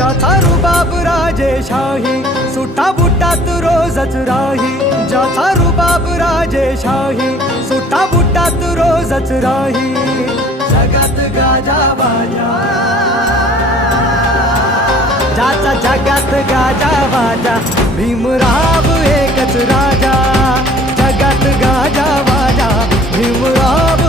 ज्याचा रुबाब राजेशाही, सुटा बुटात रोजच राही. ज्याचा रुबाब राजेशाही, सुटा बुटात रोजच राही. जगात गाजा बाजा, ज्याचा जगात गाजा बाजा, भीमराव एकच राजा. जगात गाजा बाजा, भीमराव